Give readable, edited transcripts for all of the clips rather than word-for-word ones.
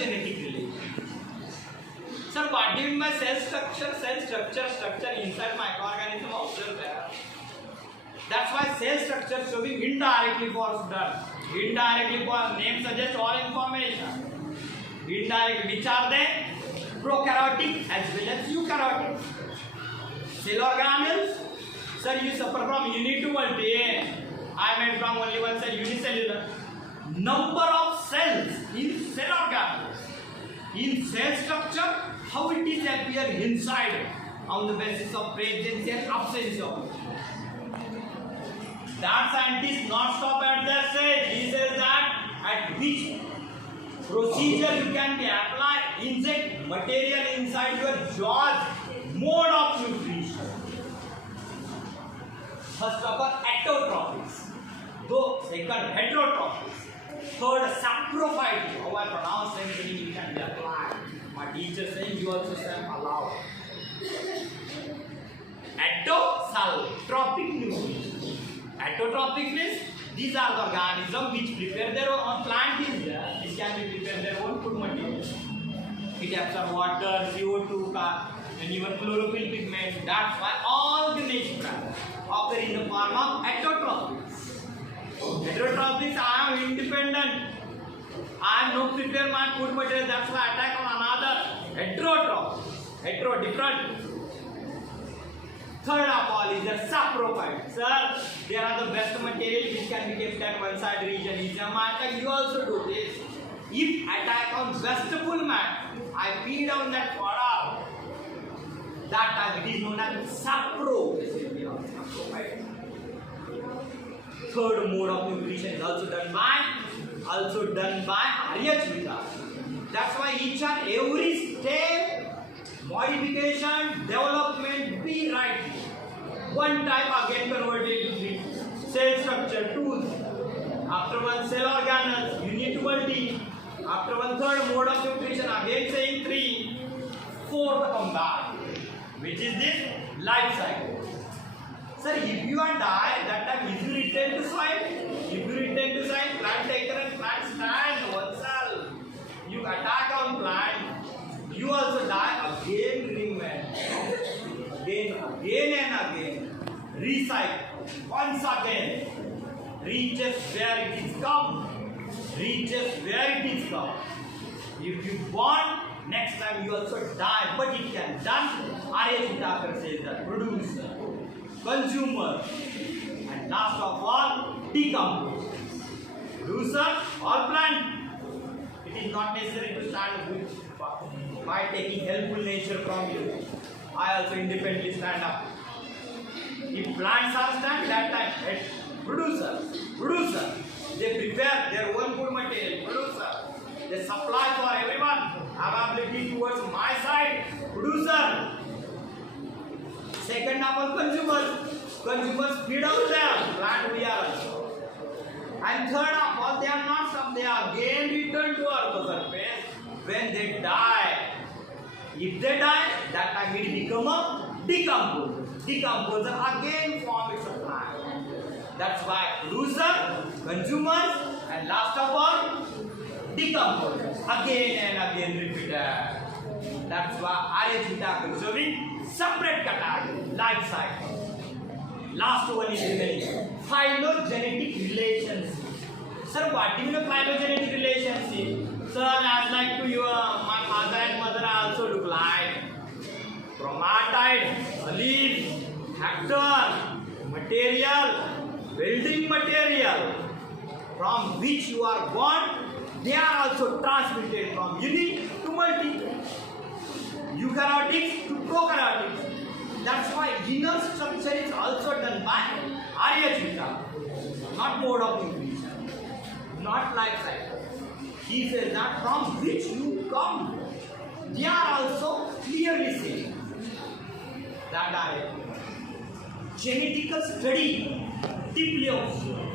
phylogenetic relation. Sir, what do you mean by cell structure? Cell structure inside microorganism observed there. That's why cell structure should be indirectly considered. Indirectly, name suggests all information. Indirect, which are they? Prokaryotic as well as eukaryotic. Cell organelles. Sir, you suffer from unit to multi. I meant from only one cell, unicellular. Number of cells in cell organelles. In cell structure, how it is appear inside on the basis of presence and absence of it. That scientist not stop at that stage. He says that at which procedure you can be applied, inject material inside your jaws, mode of nutrition. First of all, autotrophics. Though second, heterotrophics. Third, saprophytes. How I pronounce them, you can be applied. My teacher saying you also say allowed. Autotrophic nutrition. Autotrophic means these are the organisms which prepare their own plant is there. This can be prepare their own food material. It absorbs water, CO2, and even chlorophyll pigment. That's why all the nature occur in the form of autotrophics. Heterotrophics, I am independent. I am not prepare my food material. That's why I attack on another. Heterotrophics. Hetero different. Third of all is the saprophytes. Sir, they are the best material which can be kept at one side region. You also do this. If attack on vegetable matter, I feed on that product. That time it is known as saprophyte. Third mode of nutrition is also done by Aryachvita. That's why each and every step, modification, development, be right. One type again converted to three. Cell structure, tools. After one cell organelles, you need to multi. After one third mode of nutrition, again saying three. Fourth come back. Which is this? Life cycle. Sir, if you are die, that time if you return to soil, plant taker and plant stand oneself. You attack on plant, you also die again, remain. Again and again. Recycle. Once again. Reaches where it is come. If you born, next time you also die. But it can done. Aryachvita says that producer, consumer, and last of all, decompose. Producer or plant. It is not necessary to stand with by taking helpful nature from you. I also independently stand up. If plants are stand, that time producer, they prepare their own food material. Producer, they supply for everyone. Availability towards my side. Producer. Second of all, consumers feed on them. Plant we are also. And third of all, they are not some. They are again returned to our surface when they die. If they die, that time it become a decomposer. Decomposer again form its a plant. That's why producer, consumers, and last of all, decomposers. Again and again repeated. That's why Aryachvita conserving separate category, life cycle. Last one is remaining. Phylogenetic relationship. Sir, what do you mean phylogenetic relationship? Sir, as like to you, my father and mother also look like. Chromatide, leaf, actor, material, building material from which you are born, they are also transmitted from unit to multi, eukaryotics to prokaryotics. That's why inner structure is also done by Aryachvita, not mode of nutrition, not life cycle. He says that from which you come, they are also clearly saying that Aryachvita. Genetical study deeply observed.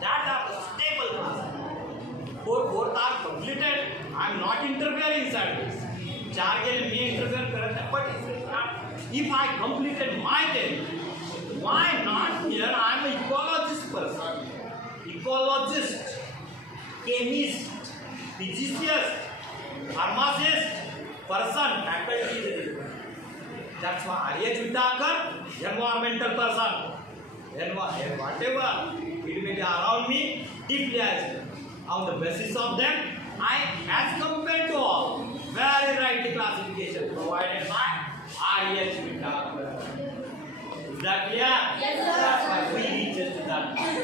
That are the stable classes. Both are completed. I am not interfering inside this. चार के लिए मैं interfere करता है, but if I completed my theory, why not here? I am an ecologist person, ecologist, chemist, physicist, pharmacist, person, faculty. That's why R.H. Whittaker, environmental person. Whatever it may be around me, deeply as on the basis of them, I, as compared to all, very right classification provided by R.H.